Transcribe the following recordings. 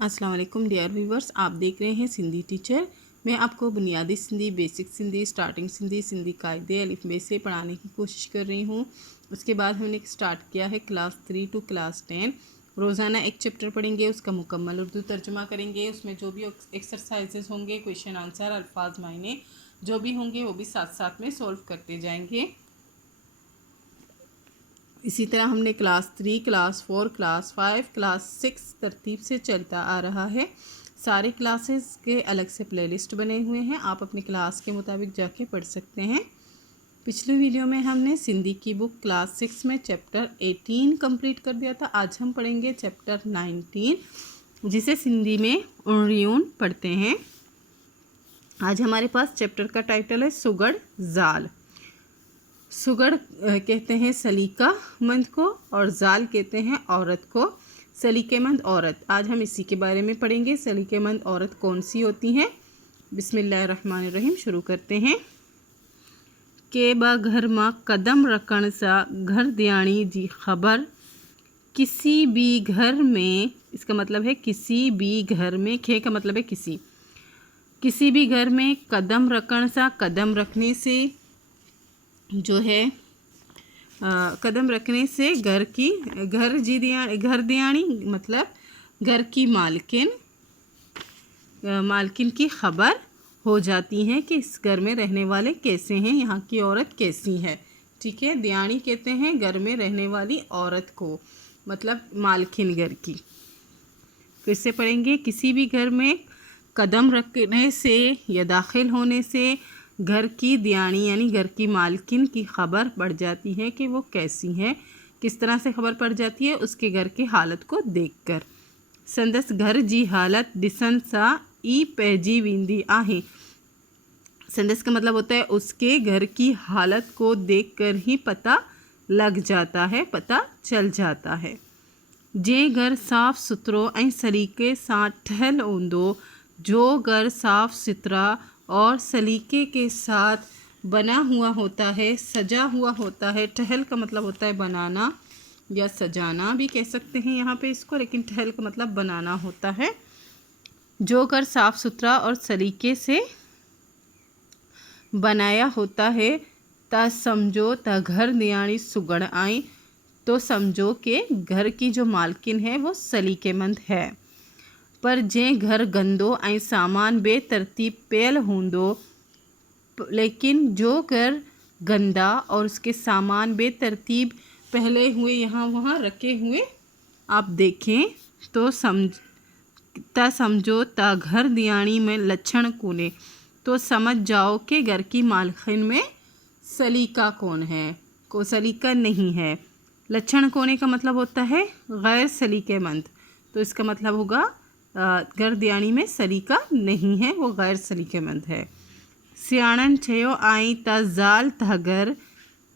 अस्सलाम वालेकुम dear viewers, आप देख रहे हैं सिंधी टीचर। मैं आपको बुनियादी सिंधी, बेसिक सिंधी, स्टार्टिंग सिंधी, सिंधी कायदे अलिफ बे से पढ़ाने की कोशिश कर रही हूँ। उसके बाद हमने स्टार्ट किया है क्लास 3 टू क्लास 10। रोज़ाना एक चैप्टर पढ़ेंगे, उसका मुकम्मल उर्दू तर्जुमा करेंगे। उसमें जो भी एक्सरसाइजेज होंगे, क्वेश्चन आंसर, अल्फाज मायने जो भी होंगे वो भी साथ साथ में सॉल्व करते जाएंगे। इसी तरह हमने क्लास 3, क्लास 4, क्लास 5, क्लास 6 तरतीब से चलता आ रहा है। सारे क्लासेस के अलग से प्लेलिस्ट बने हुए हैं, आप अपनी क्लास के मुताबिक जाके पढ़ सकते हैं। पिछली वीडियो में हमने सिंधी की बुक क्लास 6 में चैप्टर 18 कंप्लीट कर दिया था। आज हम पढ़ेंगे चैप्टर 19, जिसे सिंधी में उर्रियून पढ़ते हैं। आज हमारे पास चैप्टर का टाइटल है सुगड़ जाल। सुगड़ कहते हैं सलीकामंद को और जाल कहते हैं औरत को। सलीकेमंद औरत, आज हम इसी के बारे में पढ़ेंगे। सलीकेमंद औरत कौन सी होती हैं? बिस्मिल्लाहिर्रहमानिर्रहीम, शुरू करते हैं। के बा घर मां कदम रखण सा घर दियाणी जी खबर। किसी भी घर में, इसका मतलब है किसी भी घर में। खे का मतलब है किसी भी घर में कदम रखण सा, कदम रखने से जो है कदम रखने से घर दियाणी मतलब घर की मालकिन की खबर हो जाती है कि इस घर में रहने वाले कैसे हैं, यहाँ की औरत कैसी है। ठीक है, दियाणी कहते हैं घर में रहने वाली औरत को, मतलब मालकिन घर की। फिर से पढ़ेंगे। किसी भी घर में कदम रखने से या दाखिल होने से घर की दियाणी यानी घर की मालकिन की खबर पड़ जाती है कि वो कैसी है। किस तरह से खबर पड़ जाती है? उसके घर की हालत को देखकर। संदस घर जी हालत दिसन सा ई पैजी विंदी आहे। संदस का मतलब होता है उसके घर की हालत को देखकर ही पता लग जाता है, पता चल जाता है। जे घर साफ़ सुथरो ऐं सलीके सां ठहियलु हूंदो, जो घर साफ़ सुथरा और सलीके के साथ बना हुआ होता है, सजा हुआ होता है। टहल का मतलब होता है बनाना या सजाना भी कह सकते हैं यहाँ पे इसको, लेकिन टहल का मतलब बनाना होता है। जो घर साफ़ सुथरा और सलीके से बनाया होता है, ता समझो ता घर दियाणी सुगड़ आई, तो समझो कि घर की जो मालकिन है वो सलीकेमंद है। पर जे घर गंदो ऐं सामान बेतरतीब पियल हूंदो, लेकिन जो घर गंदा और उसके सामान बेतरतीब पहले हुए यहाँ वहाँ रखे हुए आप देखें तो समझो ता घर दियाणी में लक्षण कोने, तो समझ जाओ कि घर की मालकिन में सलीका कौन है, को सलीका नहीं है। लक्षण कोने का मतलब होता है गैर सलीकेमंद, तो इसका मतलब होगा घर दियाणी में सलीका नहीं है, वो गैर सलीकेमंद है। सियाणन चयो आई ता जाल ता घर।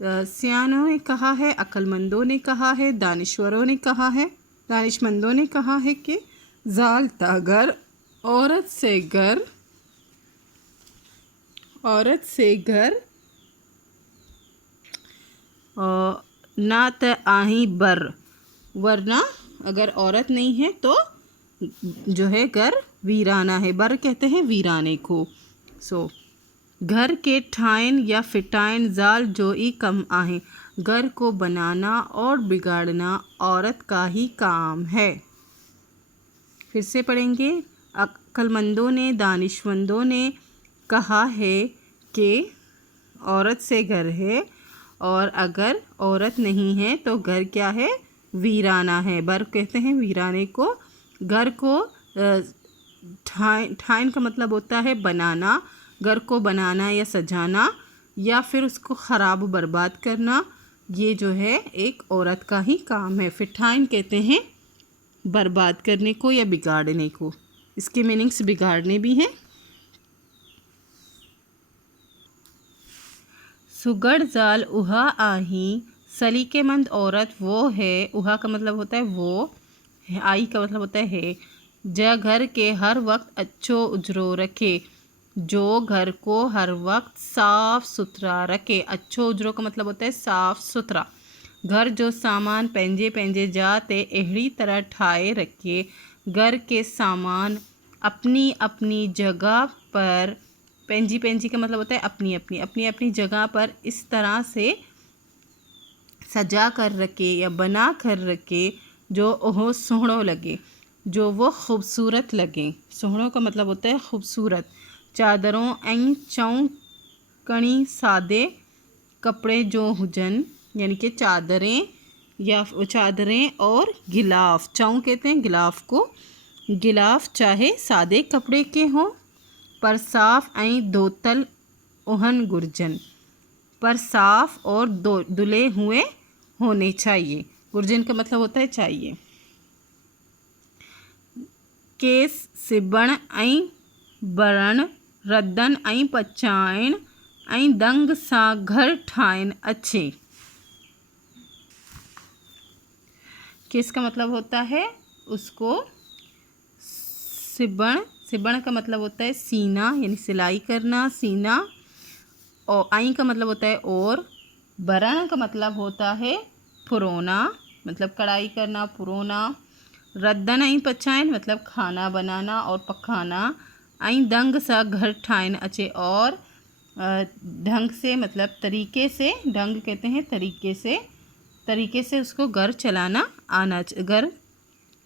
सियानों ने कहा है, अक्लमंदों ने कहा है, दानिश्वरों ने कहा है, दानिशमंदों ने कहा है कि जाल ता घर, औरत से घर ना त आही बर, वरना अगर औरत नहीं है तो जो है घर वीराना है। बर कहते हैं वीराने को। घर के ठाइन या फिटाइन जाल जो ही कम आहे। घर को बनाना और बिगाड़ना औरत का ही काम है। फिर से पढ़ेंगे। अक्लमंदों ने, दानिशमंदों ने कहा है कि औरत से घर है, और अगर औरत नहीं है तो घर क्या है? वीराना है। बर कहते हैं वीराने को। घर को ठाइन का मतलब होता है बनाना, घर को बनाना या सजाना या फिर उसको ख़राब बर्बाद करना, ये जो है एक औरत का ही काम है। फिर ठाइन कहते हैं बर्बाद करने को या बिगाड़ने को, इसके मीनिंग्स बिगाड़ने भी हैं। सुगड़ जाल उहा आही, सलीकेमंद औरत वो है। उहा का मतलब होता है वो, आई का मतलब होता है जो घर के हर वक्त अच्छो उजरो रखे, जो घर को हर वक्त साफ़ सुथरा रखे। अच्छो उजरो का मतलब होता है साफ़ सुथरा। घर जो सामान पंहिंजे पंहिंजे जाइ ते अहिड़ी तरह ठाहे रखे घर के सामान अपनी अपनी जगह पर, पेंजी पेंजी का मतलब होता है अपनी अपनी जगह पर इस तरह से सजा कर रखे या बना कर रखे जो ओह सोहणो लगे, जो वो खूबसूरत लगे। सोहणो का मतलब होता है खूबसूरत। चादरों ऐं चौं कणी सादे कपड़े जो हुजन, यानी कि चादरें या चादरें और गिलाफ, चौं कहते हैं गिलाफ को, गिलाफ चाहे सादे कपड़े के हों, पर साफ ऐं धोतल ओहन गुरजन, पर साफ और धुले हुए होने चाहिए। गुरजन का मतलब होता है चाहिए। केस सिबण ऐं बरण रदन ऐं पचाइण ऐं दंग सां घर ठाहिण अचे। केस का मतलब होता है उसको सिबण, सिबण का मतलब होता है सीना यानी सिलाई करना, सीना। और आई का मतलब होता है और, बरण का मतलब होता है पुरोना, मतलब कढ़ाई करना, पुरोना। रद्दन ऐं पचाइण मतलब खाना बनाना और पकाना। ऐं दंग सा घर ठाहिण अचे, और ढंग से मतलब तरीके से, ढंग कहते हैं तरीके से उसको घर चलाना आना, घर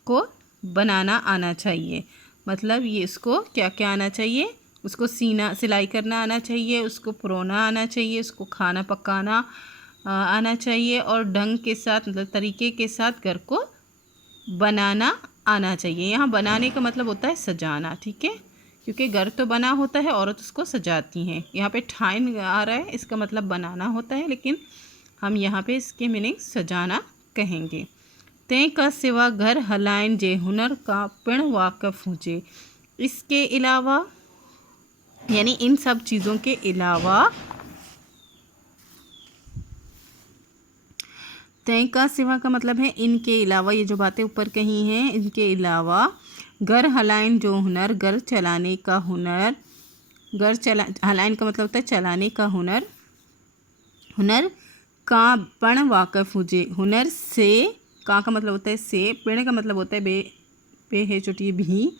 को बनाना आना चाहिए। मतलब ये इसको क्या क्या आना चाहिए, उसको सीना सिलाई करना आना चाहिए, उसको पुरोना आना चाहिए, उसको खाना पकाना आना चाहिए, और ढंग के साथ मतलब तरीके के साथ घर को बनाना आना चाहिए। यहाँ बनाने का मतलब होता है सजाना, ठीक है, क्योंकि घर तो बना होता है, औरत उसको सजाती हैं। यहाँ पे ठाइन आ रहा है, इसका मतलब बनाना होता है, लेकिन हम यहाँ पे इसके मीनिंग सजाना कहेंगे। तंहिं का सिवा घर हलाइण जे हुनर का पिण वाक़िफ़ हुजे। इसके अलावा यानी इन सब चीज़ों के अलावा, तंहिं का सिवा का मतलब है इनके अलावा, ये जो बातें ऊपर कही हैं इनके अलावा, घर हलाइण जो हुनर, घर चलाने का हुनर, हलाइण का मतलब होता है चलाने का हुनर, हुनर का पण वाक़िफ़ हुजे। हुनर से, का मतलब होता है से, पिण का मतलब होता है बे है चोटी भी,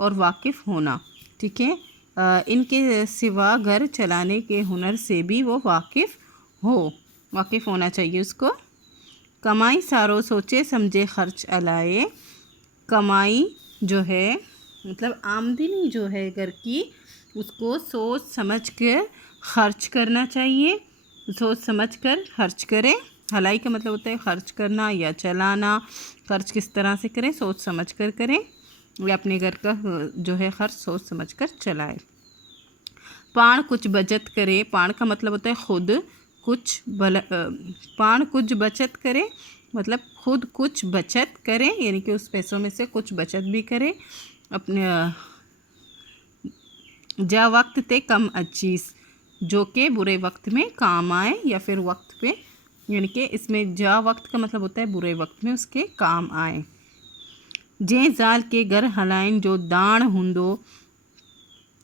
और वाकिफ़ होना, ठीक है। इनके सिवा घर चलाने के हुनर से भी वो वाकिफ़ होना चाहिए उसको। कमाई सारो सोचे समझे खर्च अलाए। कमाई जो है मतलब आमदनी जो है घर की, उसको सोच समझ कर खर्च करना चाहिए, सोच समझ कर खर्च करें। हलाई का मतलब होता है खर्च करना या चलाना। खर्च किस तरह से करें, सोच समझ कर करें, या अपने घर का जो है खर्च सोच समझ कर चलाए। पाण कुछ बचत करे, पाण का मतलब होता है खुद कुछ पाण कुछ बचत करे, मतलब खुद कुछ बचत करें, यानी कि उस पैसों में से कुछ बचत भी करें अपने। जा वक्त ते कम अचीस, जो कि बुरे वक्त में काम आए, या फिर वक्त पे, यानी कि इसमें जा वक्त का मतलब होता है बुरे वक्त में उसके काम आए। जे ज़ाल के घर हलाइन जो दाण हुंदो,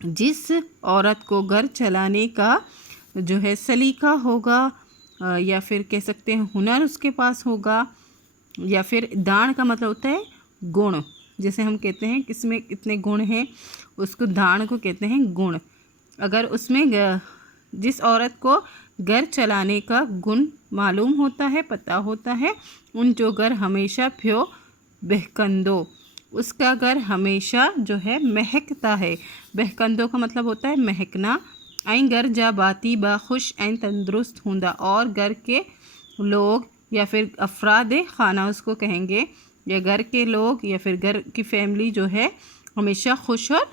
जिस औरत को घर चलाने का जो है सलीका होगा, या फिर कह सकते हैं हुनर उसके पास होगा, या फिर दाण का मतलब होता है गुण, जैसे हम कहते हैं किसमें कितने गुण हैं, उसको दाण को कहते हैं गुण। अगर उसमें जिस औरत को घर चलाने का गुण मालूम होता है, पता होता है, उन जो घर हमेशा फ्यो बहकंदो, उसका घर हमेशा जो है महकता है। बहकंदो का मतलब होता है महकना। ऐं घर जा बाती बा खुश ऐं तंदुरुस्त हुंदा, और घर के लोग या फिर अफराद खाना उसको कहेंगे, या घर के लोग या फिर घर की फैमिली जो है हमेशा खुश और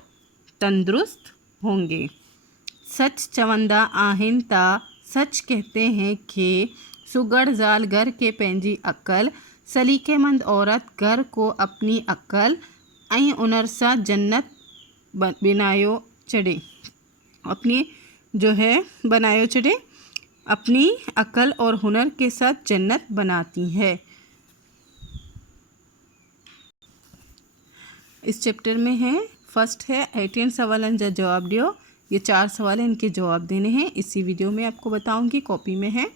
तंदुरुस्त होंगे। सच चवंदा आहिन ता, सच कहते हैं कि सुगड़ ज़ाल घर के पंहिंजी अक़ल, सलीक़ेमंद औरत घर को अपनी अक़ल ऐं हुनर सां जन्नत बनायो चढ़े, अपनी जो है बनायो चढ़े, अपनी अक़ल और हुनर के साथ जन्नत बनाती है। इस चैप्टर में है फर्स्ट है 18 सवालन जा जवाब दियो। ये 4 सवाल हैं, इनके जवाब देने हैं। इसी वीडियो में आपको बताऊंगी, कॉपी में है।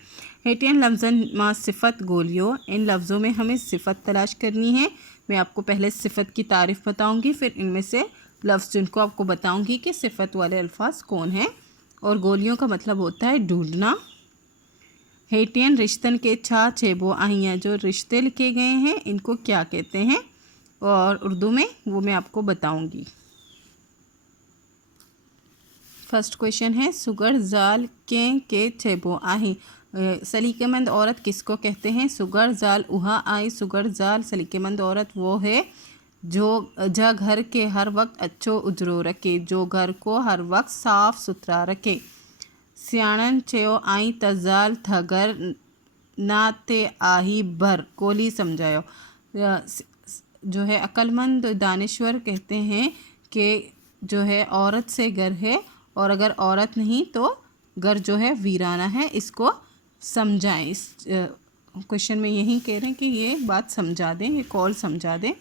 18 लफ्ज़न मां सिफ़त गोलियो, इन लफ्ज़ों में हमें सिफ़त तलाश करनी है। मैं आपको पहले सिफत की तारीफ़ बताऊंगी, फिर इनमें से लफ्ज़ जिनको आपको बताऊंगी कि सिफत वाले अल्फाज कौन हैं। और गोलियों का मतलब होता है ढूंढना। हेटियन रिश्तन के छा छेबो आहियाँ, जो रिश्ते लिखे गए हैं इनको क्या कहते हैं और उर्दू में वो मैं आपको बताऊंगी। फर्स्ट क्वेश्चन है सुगर जाल के छेबो आही, सलीकेमंद औरत किसको कहते हैं? सुगर जाल उहा आई, सुगर जाल सलीकेमंद औरत वो है जो घर के हर वक्त अच्छो उजरो रखे, जो घर को हर वक्त साफ सुथरा रखे। सियाणन चयो आई तजाल थगर ना ते आही भर, कोली समझायो। जो है अक्लमंद दानिश्वर कहते हैं कि जो है औरत से घर है और अगर औरत नहीं तो घर जो है वीराना है, इसको समझाएं। इस क्वेश्चन में यही कह रहे हैं कि ये बात समझा दें, ये कॉल समझा दें।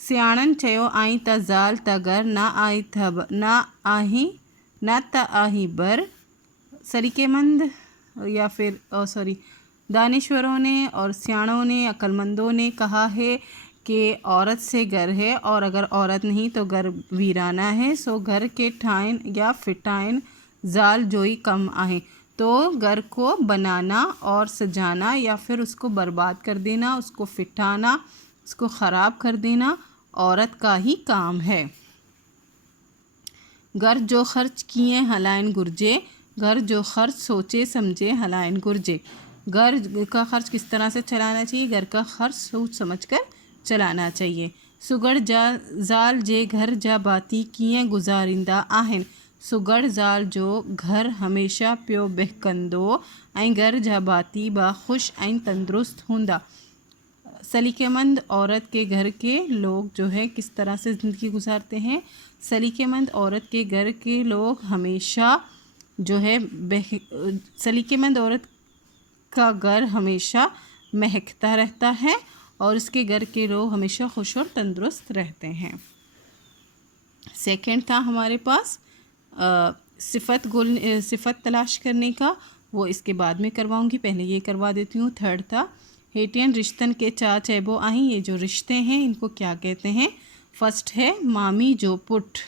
सियाणन चयो आई तजाल तगर ना आई थब ना आही ना त आही बर, सलीकेमंद या फिर दानिश्वरों ने और सियाणों ने अक्लमंदों ने कहा है कि औरत से घर है और अगर औरत नहीं तो घर वीराना है, सो घर के ठाइन या फिटाइन जाल जोई कम आहे, तो घर को बनाना और सजाना या फिर उसको बर्बाद कर देना, उसको फिटाना, उसको ख़राब कर देना औरत का ही काम है। घर जो खर्च किए हलाइन गुर्जे, घर जो खर्च सोचे समझे हलाइन गुर्जे। घर का खर्च किस तरह से चलाना चाहिए? घर का खर्च सोच समझ कर चलाना चाहिए। सुगड़ जाल जे घर जा बाती किए गुजारिंदा आहन, सुगड़ जाल जो घर हमेशा प्यो बहकंदो ऐं घर जा बाती बा खुश ऐं तंदुरुस्त हुंदा। सलीकेमंद औरत के घर के लोग जो है किस तरह से ज़िंदगी गुजारते हैं? सलीकेमंद औरत के घर के लोग हमेशा जो है सलीकेमंद औरत का घर हमेशा महकता रहता है और उसके घर के लोग हमेशा खुश और तंदुरुस्त रहते हैं। सेकंड था हमारे पास सिफत तलाश करने का, वो इसके बाद में करवाऊंगी, पहले ये करवा देती हूँ। थर्ड था हेटियन रिश्तन के चा चैबो आही, ये जो रिश्ते हैं इनको क्या कहते हैं? फर्स्ट है मामी जो पुट,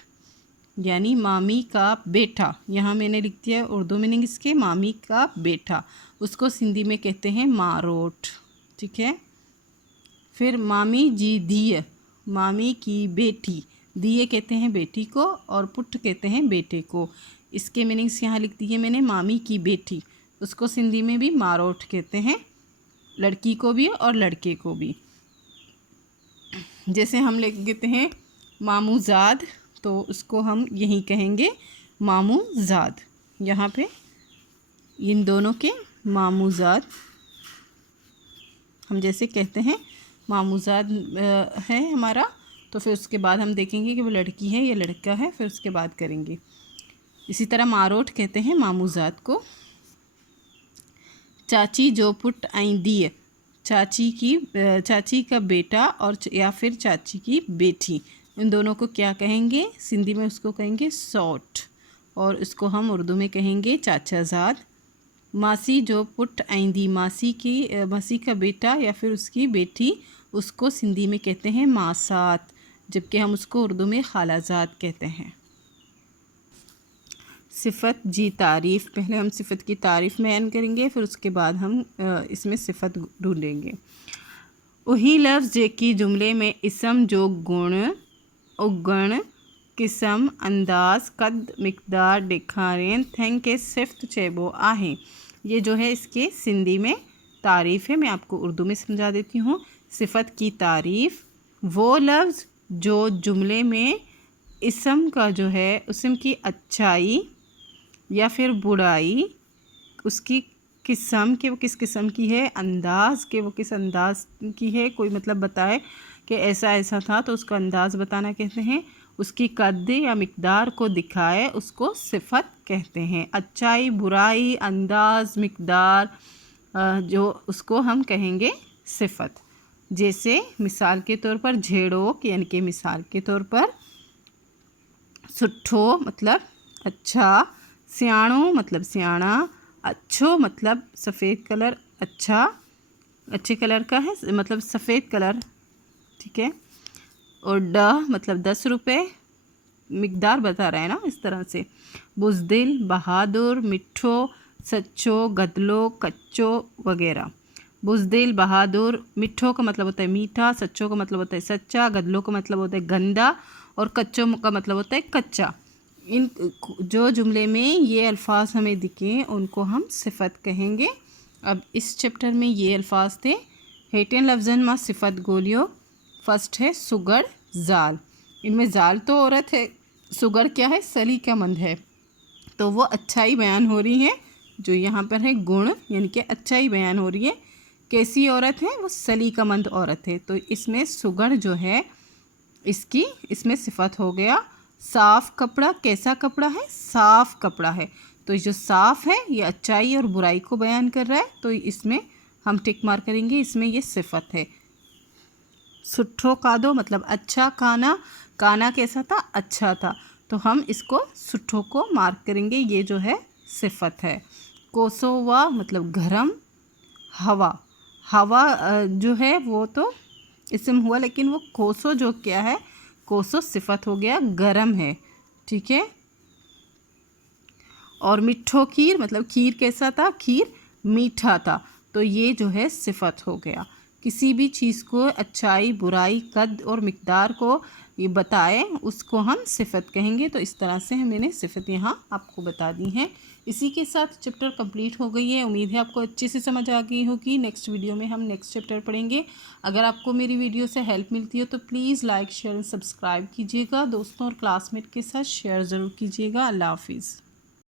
यानी मामी का बेटा। यहाँ मैंने लिख दिया उर्दू मीनिंग इसके, मामी का बेटा, उसको सिंधी में कहते हैं मारोट, ठीक है। फिर मामी जी दिए, मामी की बेटी, दिए कहते हैं बेटी को और पुट कहते हैं बेटे को। इसके मीनिंग्स यहाँ लिख दिए मैंने। मामी की बेटी, उसको सिंधी में भी मारोट कहते हैं, लड़की को भी और लड़के को भी। जैसे हम लिखते हैं मामूजाद, तो उसको हम यही कहेंगे मामूजाद। यहाँ पे इन दोनों के मामूजाद हम जैसे कहते हैं मामूजाद है हमारा, तो फिर उसके बाद हम देखेंगे कि वो लड़की है या लड़का है, फिर उसके बाद करेंगे। इसी तरह मारोट कहते हैं मामूजाद को। चाची जो पुट आई दिए, चाची का बेटा और या फिर चाची की बेटी, इन दोनों को क्या कहेंगे? सिंधी में उसको कहेंगे सौट और इसको हम उर्दू में कहेंगे चाचाजाद। मासी जो पुट आइंदी, मासी का बेटा या फिर उसकी बेटी, उसको सिंधी में कहते हैं मासात, जबकि हम उसको उर्दू में खालाजाद कहते हैं। सिफत जी तारीफ़, पहले हम सिफत की तारीफ़ बयान करेंगे, फिर उसके बाद हम इसमें सिफत ढूंढेंगे। वही लफ्ज़ जेकी जुमले में इसम जो गुण उगण किस्म अंदाज कद मिकदार ॾेखारें थें के सिफ़त चइबो आहे। ये जो है इसके सिंधी में तारीफ़ है, मैं आपको उर्दू में समझा देती हूँ। सिफत की तारीफ़, वो लफ्ज़ जो जुमले में इसम का जो है उसम की अच्छाई या फिर बुराई, उसकी किस्म के वो किस किस्म की है, अंदाज़ के वो किस अंदाज़ की है, कोई मतलब बताए कि ऐसा ऐसा था तो उसका अंदाज़ बताना कहते हैं। उसकी कद या मिकदार को दिखाए उसको सिफत कहते हैं। अच्छाई, बुराई, अंदाज़, मिकदार, जो उसको हम कहेंगे सिफत। जैसे मिसाल के तौर पर झेड़ोक, यानी कि मिसाल के तौर पर सुठो मतलब अच्छा, सियाणो मतलब सियाणा, अच्छो मतलब सफ़ेद कलर, अच्छा अच्छे कलर का है मतलब सफ़ेद कलर ठीक है। और ड मतलब 10 रुपये, मिकदार बता रहा है ना इस तरह से। बुज़दिल, बहादुर, मिठ्ठो, सच्चो, गदलो, कच्चो वगैरह। बुज़दिल, बहादुर, मिठ्ठो का मतलब होता है मीठा, सच्चो का मतलब होता है सच्चा, गदलो का मतलब होता है गंदा और कच्चो का मतलब होता है कच्चा। इन जो जुमले में ये अल्फाज हमें दिखे उनको हम सिफत कहेंगे। अब इस चैप्टर में ये अल्फाज थे। हेटियन लफ्ज़न मा सिफत गोलियो। फर्स्ट है सुगर जाल। इनमें जाल तो औरत है, सुगर क्या है, सलीकामंद है, तो वो अच्छाई बयान हो रही है। जो यहाँ पर है गुण यानी कि अच्छाई बयान हो रही है। कैसी औरत है, वो सलीकामंद औरत है, तो इसमें सुगर जो है इसकी इसमें सिफत हो गया। साफ़ कपड़ा, कैसा कपड़ा है, साफ़ कपड़ा है, तो जो साफ़ है ये अच्छाई और बुराई को बयान कर रहा है, तो इसमें हम टिक मार करेंगे, इसमें ये सिफत है। सुट्ठो कादो मतलब अच्छा खाना, खाना कैसा था, अच्छा था, तो हम इसको सुट्ठो को मार्क करेंगे, ये जो है सिफत है। कोसोवा मतलब गरम, हवा, हवा जो है वो तो इसम हुआ, लेकिन वो कोसो जो क्या है, कोसो सिफत हो गया, गरम है, ठीक है। और मिठ्ठो खीर मतलब खीर कैसा था, खीर मीठा था, तो ये जो है सिफत हो गया। किसी भी चीज़ को अच्छाई, बुराई, कद और मिकदार को ये बताए उसको हम सिफत कहेंगे। तो इस तरह से मैंने सिफत यहाँ आपको बता दी हैं। इसी के साथ चैप्टर कंप्लीट हो गई है। उम्मीद है आपको अच्छे से समझ आ गई होगी। नेक्स्ट वीडियो में हम नेक्स्ट चैप्टर पढ़ेंगे। अगर आपको मेरी वीडियो से हेल्प मिलती हो तो प्लीज़ लाइक, शेयर और सब्सक्राइब कीजिएगा। दोस्तों और क्लासमेट के साथ शेयर ज़रूर कीजिएगा। अल्लाह हाफिज़।